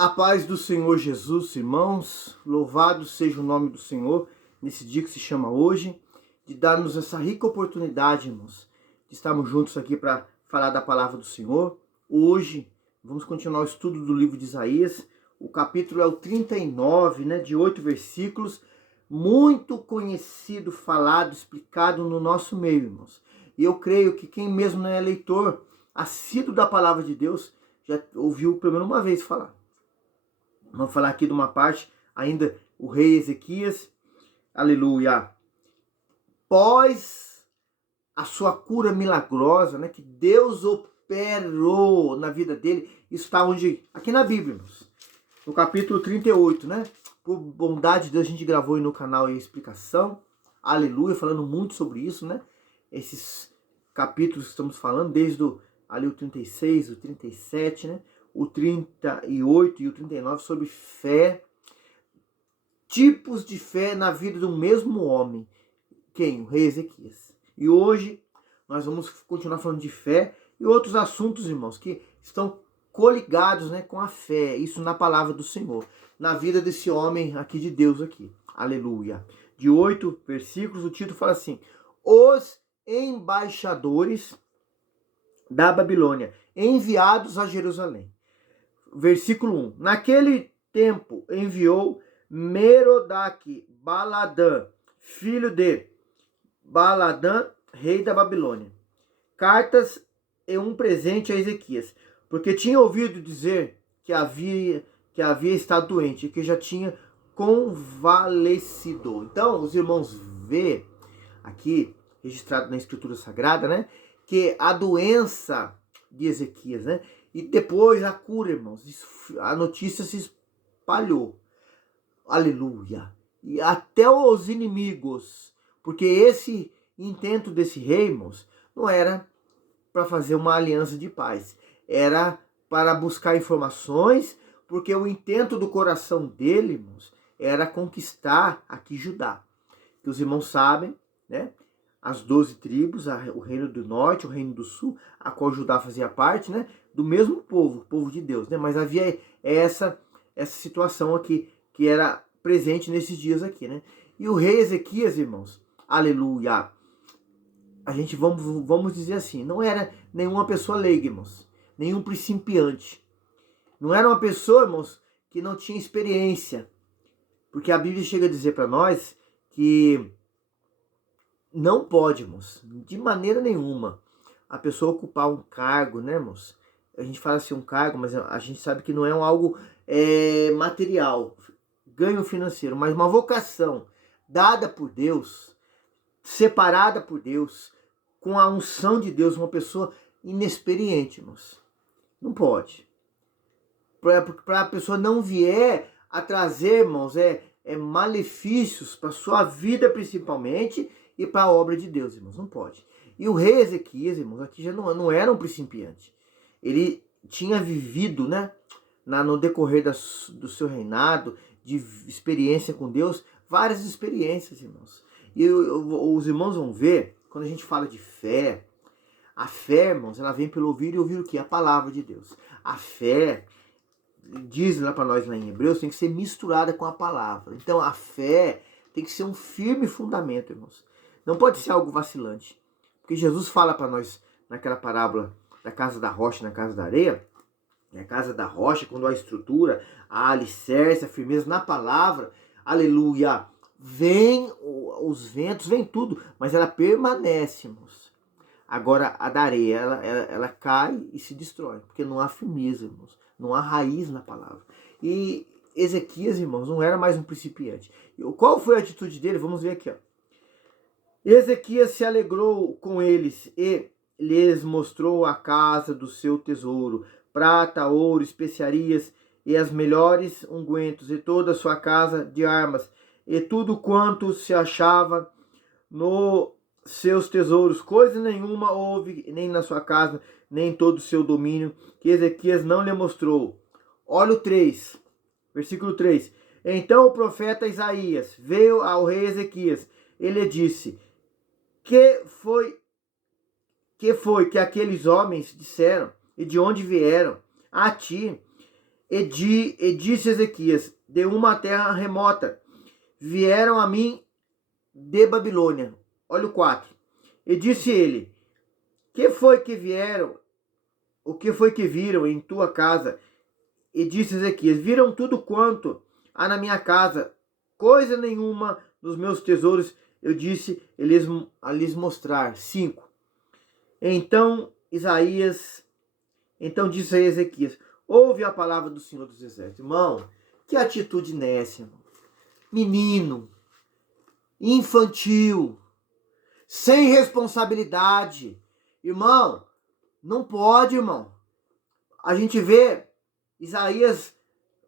A paz do Senhor Jesus, irmãos, louvado seja o nome do Senhor, nesse dia que se chama hoje, de dar-nos essa rica oportunidade, irmãos, de estarmos juntos aqui para falar da palavra do Senhor. Hoje, vamos continuar o estudo do livro de Isaías, o capítulo é o 39, de 8 versículos, muito conhecido, falado, explicado no nosso meio, irmãos. E eu creio que quem mesmo não é leitor, assíduo da palavra de Deus, já ouviu pelo menos uma vez falar. Vamos falar aqui de uma parte, ainda o rei Ezequias, aleluia, após a sua cura milagrosa, que Deus operou na vida dele, isso está onde? Aqui na Bíblia, irmãos, no capítulo 38, por bondade de Deus, a gente gravou aí no canal a explicação, aleluia, falando muito sobre isso, esses capítulos que estamos falando, desde o 36, o 37, o 38 e o 39 sobre fé, tipos de fé na vida do mesmo homem. Quem? O rei Ezequias. E hoje nós vamos continuar falando de fé e outros assuntos, irmãos, que estão coligados com a fé, isso na palavra do Senhor, na vida desse homem aqui de Deus aqui. Aleluia. De 8 versículos, o título fala assim: os embaixadores da Babilônia, enviados a Jerusalém. Versículo 1. Naquele tempo enviou Merodach Baladã, filho de Baladã, rei da Babilônia, cartas e um presente a Ezequias, porque tinha ouvido dizer que havia estado doente e que já tinha convalescido. Então, os irmãos vê aqui, registrado na Escritura Sagrada, que a doença de Ezequias, e depois a cura, irmãos, a notícia se espalhou, aleluia, e até os inimigos, porque esse intento desse rei, irmãos, não era para fazer uma aliança de paz, era para buscar informações, porque o intento do coração dele, irmãos, era conquistar aqui Judá, que os irmãos sabem, as 12 tribos, o reino do norte, o reino do sul, a qual Judá fazia parte, do mesmo povo, o povo de Deus, mas havia essa situação aqui, que era presente nesses dias aqui, E o rei Ezequias, irmãos, aleluia, a gente vamos dizer assim, não era nenhuma pessoa leiga, irmãos, nenhum principiante, não era uma pessoa, irmãos, que não tinha experiência, porque a Bíblia chega a dizer para nós que não pode, irmãos, de maneira nenhuma, a pessoa ocupar um cargo, irmãos? A gente fala assim um cargo, mas a gente sabe que não é algo material, ganho financeiro, mas uma vocação dada por Deus, separada por Deus, com a unção de Deus, uma pessoa inexperiente, irmãos. Não pode. Para a pessoa não vier a trazer, irmãos, malefícios para a sua vida principalmente, e para a obra de Deus, irmãos, não pode. E o rei Ezequias, irmãos, aqui já não era um principiante. Ele tinha vivido, no decorrer do seu reinado, de experiência com Deus, várias experiências, irmãos. E os irmãos vão ver, quando a gente fala de fé, a fé, irmãos, ela vem pelo ouvir e ouvir o quê? A palavra de Deus. A fé, diz lá para nós lá em Hebreus, tem que ser misturada com a palavra. Então a fé tem que ser um firme fundamento, irmãos. Não pode ser algo vacilante. Porque Jesus fala para nós, naquela parábola da casa da rocha e na casa da areia, a casa da rocha, quando há estrutura, há alicerce, a firmeza na palavra, aleluia, vem os ventos, vem tudo, mas ela permanece, irmãos. Agora a da areia, ela cai e se destrói, porque não há firmeza, irmãos, não há raiz na palavra. E Ezequias, irmãos, não era mais um principiante. Qual foi a atitude dele? Vamos ver aqui, ó. Ezequias se alegrou com eles e lhes mostrou a casa do seu tesouro, prata, ouro, especiarias e as melhores ungüentos, e toda a sua casa de armas, e tudo quanto se achava nos seus tesouros. Coisa nenhuma houve, nem na sua casa, nem em todo o seu domínio, que Ezequias não lhe mostrou. Olha o 3, versículo 3. Então o profeta Isaías veio ao rei Ezequias, ele disse: que foi que aqueles homens disseram, e de onde vieram a ti, E disse Ezequias, de uma terra remota, vieram a mim de Babilônia. Olha o 4. E disse ele, que foi que vieram, o que foi que viram em tua casa? E disse Ezequias, viram tudo quanto há na minha casa, coisa nenhuma dos meus tesouros, eu disse a lhes mostrar. 5. Então disse a Ezequias, ouve a palavra do Senhor dos Exércitos. Irmão, que atitude nessa, irmão? Menino, infantil, sem responsabilidade. Irmão, não pode, irmão. A gente vê Isaías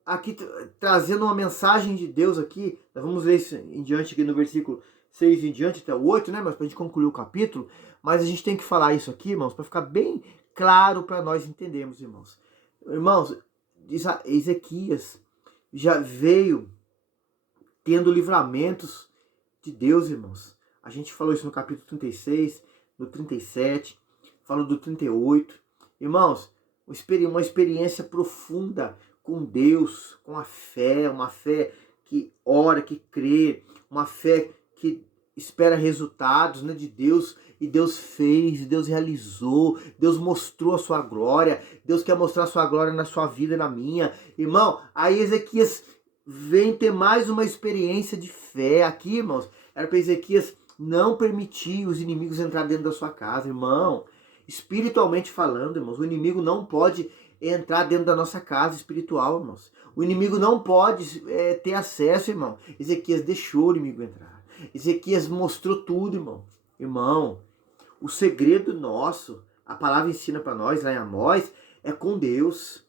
aqui trazendo uma mensagem de Deus aqui. Nós vamos ler isso em diante aqui no versículo 6 em diante até o 8, né? Mas para a gente concluir o capítulo. Mas a gente tem que falar isso aqui, irmãos, para ficar bem claro para nós entendermos, irmãos. Irmãos, Ezequias já veio tendo livramentos de Deus, irmãos. A gente falou isso no capítulo 36, no 37, falou do 38. Irmãos, uma experiência profunda com Deus, com a fé, uma fé que ora, que crê, uma fé que espera resultados, né, de Deus, e Deus fez, Deus realizou, Deus mostrou a sua glória, Deus quer mostrar a sua glória na sua vida e na minha. Irmão, aí Ezequias vem ter mais uma experiência de fé aqui, irmãos. Era para Ezequias não permitir os inimigos entrar dentro da sua casa, irmão. Espiritualmente falando, irmãos, o inimigo não pode entrar dentro da nossa casa espiritual, irmãos. O inimigo não pode ter acesso, irmão. Ezequias deixou o inimigo entrar. Ezequias mostrou tudo, irmão. Irmão, o segredo nosso, a palavra ensina para nós lá em Amós, é com Deus.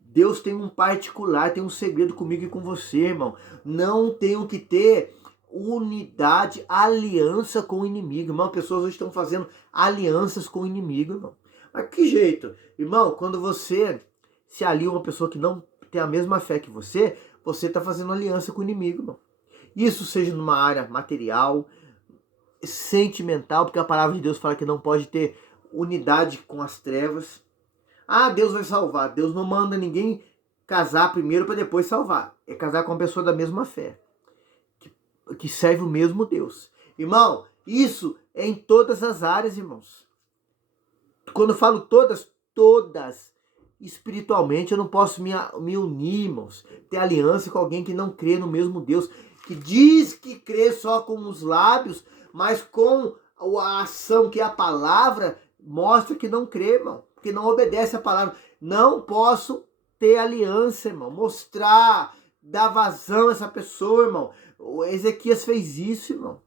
Deus tem um particular, tem um segredo comigo e com você, irmão. Não tenho que ter unidade, aliança com o inimigo. Irmão, pessoas hoje estão fazendo alianças com o inimigo, irmão. Mas que jeito? Irmão, quando você se alia a uma pessoa que não tem a mesma fé que você está fazendo aliança com o inimigo, irmão. Isso seja numa área material, sentimental, porque a palavra de Deus fala que não pode ter unidade com as trevas. Ah, Deus vai salvar. Deus não manda ninguém casar primeiro para depois salvar. É casar com uma pessoa da mesma fé, que serve o mesmo Deus. Irmão, isso é em todas as áreas, irmãos. Quando eu falo todas, espiritualmente, eu não posso me unir, irmãos, ter aliança com alguém que não crê no mesmo Deus, que diz que crê só com os lábios, mas com a ação que é a palavra, mostra que não crê, irmão, porque não obedece a palavra. Não posso ter aliança, irmão, mostrar, dar vazão a essa pessoa, irmão. O Ezequias fez isso, irmão.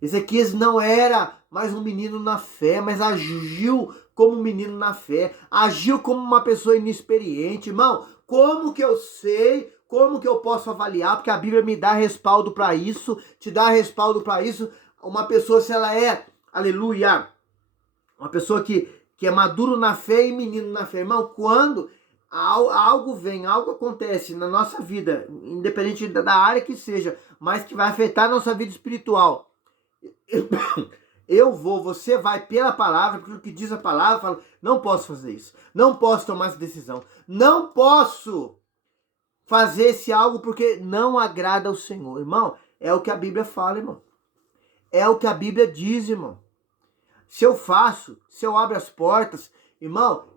Ezequias não era mais um menino na fé, mas agiu como um menino na fé, agiu como uma pessoa inexperiente. Irmão, como que eu sei, como que eu posso avaliar? Porque a Bíblia me dá respaldo para isso, te dá respaldo para isso. Uma pessoa, se ela é, aleluia, uma pessoa que é maduro na fé e menino na fé. Irmão, quando algo vem, algo acontece na nossa vida, independente da área que seja, mas que vai afetar a nossa vida espiritual, você vai pela palavra, pelo que diz a palavra, fala, não posso fazer isso, não posso tomar essa decisão, não posso fazer esse algo porque não agrada ao Senhor. Irmão, é o que a Bíblia fala, irmão. É o que a Bíblia diz, irmão. Se eu faço, se eu abro as portas, irmão,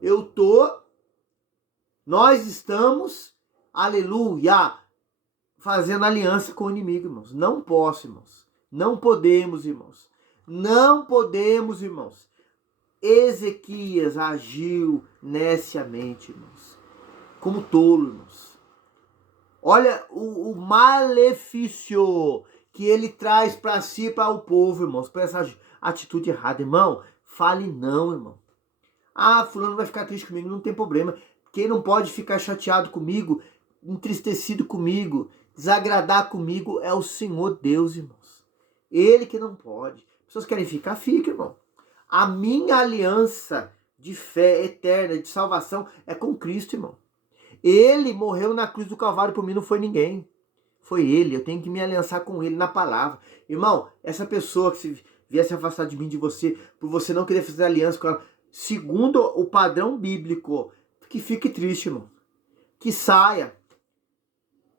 nós estamos, aleluia, fazendo aliança com o inimigo, irmãos. Não posso, irmãos. Não podemos, irmãos. Não podemos, irmãos. Ezequias agiu neciamente, irmãos. Como tolo, irmãos. Olha o malefício que ele traz para si e para o povo, irmãos. Para essa atitude errada, irmão. Fale não, irmão. Ah, fulano vai ficar triste comigo. Não tem problema. Quem não pode ficar chateado comigo, entristecido comigo, desagradar comigo é o Senhor Deus, irmãos. Ele que não pode. Pessoas querem ficar, fica, irmão. A minha aliança de fé eterna, de salvação, é com Cristo, irmão. Ele morreu na cruz do Calvário por mim, não foi ninguém. Foi ele, eu tenho que me aliançar com ele na palavra. Irmão, essa pessoa que se vier se afastar de mim, de você, por você não querer fazer aliança com ela, segundo o padrão bíblico, que fique triste, irmão. que saia.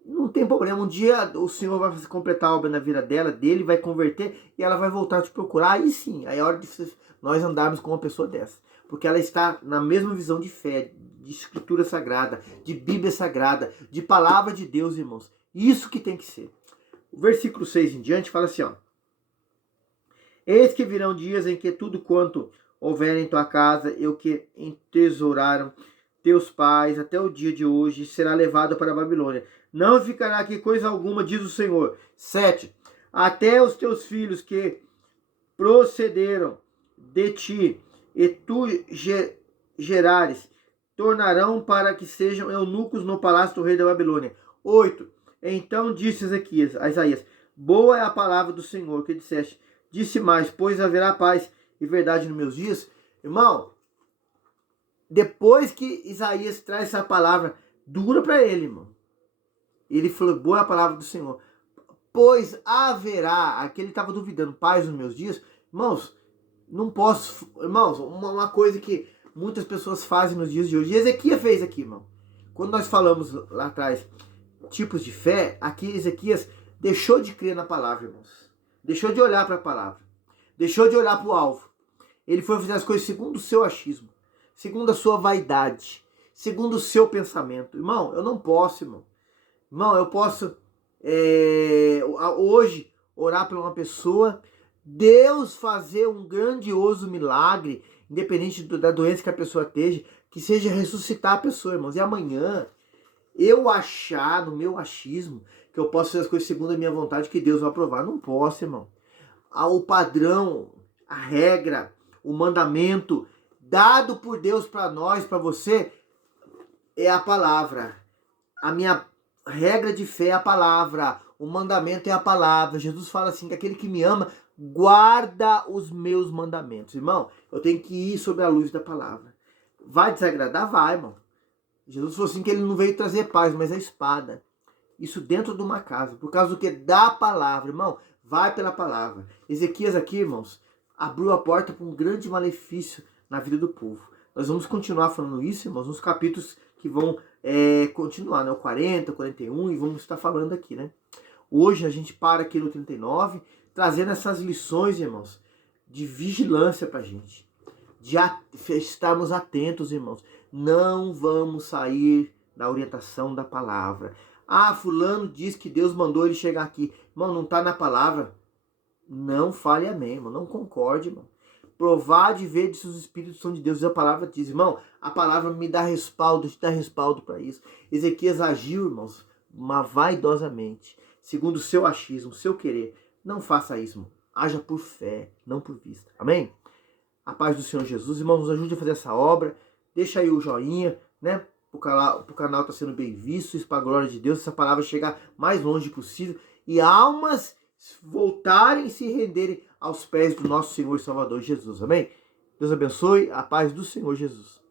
Não tem problema, um dia o Senhor vai completar a obra na vida dele, vai converter e ela vai voltar a te procurar. Aí sim, aí é hora de nós andarmos com uma pessoa dessa. Porque ela está na mesma visão de fé, de escritura sagrada, de Bíblia sagrada, de palavra de Deus, irmãos. Isso que tem que ser. O versículo 6 em diante fala assim, ó. Eis que virão dias em que tudo quanto houver em tua casa e o que entesouraram teus pais até o dia de hoje será levado para a Babilônia. Não ficará aqui coisa alguma, diz o Senhor. 7. Até os teus filhos que procederam de ti e tu gerares, tornarão para que sejam eunucos no palácio do rei da Babilônia. 8. Então disse a Isaías, boa é a palavra do Senhor que disseste. Disse mais, pois haverá paz e verdade nos meus dias. Irmão, depois que Isaías traz essa palavra dura para ele, irmão. Ele falou, boa é a palavra do Senhor. Pois haverá, aqui ele estava duvidando, paz nos meus dias. Irmãos, não posso, irmãos, uma coisa que muitas pessoas fazem nos dias de hoje. E Ezequias fez aqui, irmão. Quando nós falamos lá atrás, tipos de fé, aqui Ezequias deixou de crer na palavra, irmãos. Deixou de olhar para a palavra. Deixou de olhar para o alvo. Ele foi fazer as coisas segundo o seu achismo. Segundo a sua vaidade. Segundo o seu pensamento. Irmão, eu não posso, irmão. Irmão, eu posso hoje orar por uma pessoa, Deus fazer um grandioso milagre, independente da doença que a pessoa esteja, que seja ressuscitar a pessoa, irmãos. E amanhã, eu achar, no meu achismo, que eu posso fazer as coisas segundo a minha vontade, que Deus vai aprovar. Não posso, irmão. O padrão, a regra, o mandamento dado por Deus para nós, para você, é a palavra. A minha regra de fé é a palavra. O mandamento é a palavra. Jesus fala assim, que aquele que me ama, guarda os meus mandamentos. Irmão, eu tenho que ir sobre a luz da palavra. Vai desagradar? Vai, irmão. Jesus falou assim que ele não veio trazer paz, mas a espada. Isso dentro de uma casa. Por causa do que? Da palavra, irmão. Vai pela palavra. Ezequias aqui, irmãos, abriu a porta para um grande malefício na vida do povo. Nós vamos continuar falando isso, irmãos, nos capítulos que vão continuar, né? O 40, o 41, e vamos estar falando aqui, né? Hoje a gente para aqui no 39, trazendo essas lições, irmãos, de vigilância pra gente. De estarmos atentos, irmãos. Não vamos sair da orientação da palavra. Ah, fulano diz que Deus mandou ele chegar aqui. Irmão, não está na palavra? Não fale amém, irmão. Não concorde, irmão. Provar de ver se os espíritos são de Deus. A palavra diz, irmão, a palavra me dá respaldo, te dá respaldo para isso. Ezequias agiu, irmãos, mas vaidosamente, segundo o seu achismo, o seu querer. Não faça isso, irmão. Haja por fé, não por vista. Amém? A paz do Senhor Jesus. Irmãos, nos ajude a fazer essa obra. Deixa aí o joinha, né? O canal está sendo bem visto, isso para a glória de Deus, essa palavra chegar mais longe possível e almas voltarem e se renderem aos pés do nosso Senhor e Salvador Jesus. Amém? Deus abençoe, a paz do Senhor Jesus.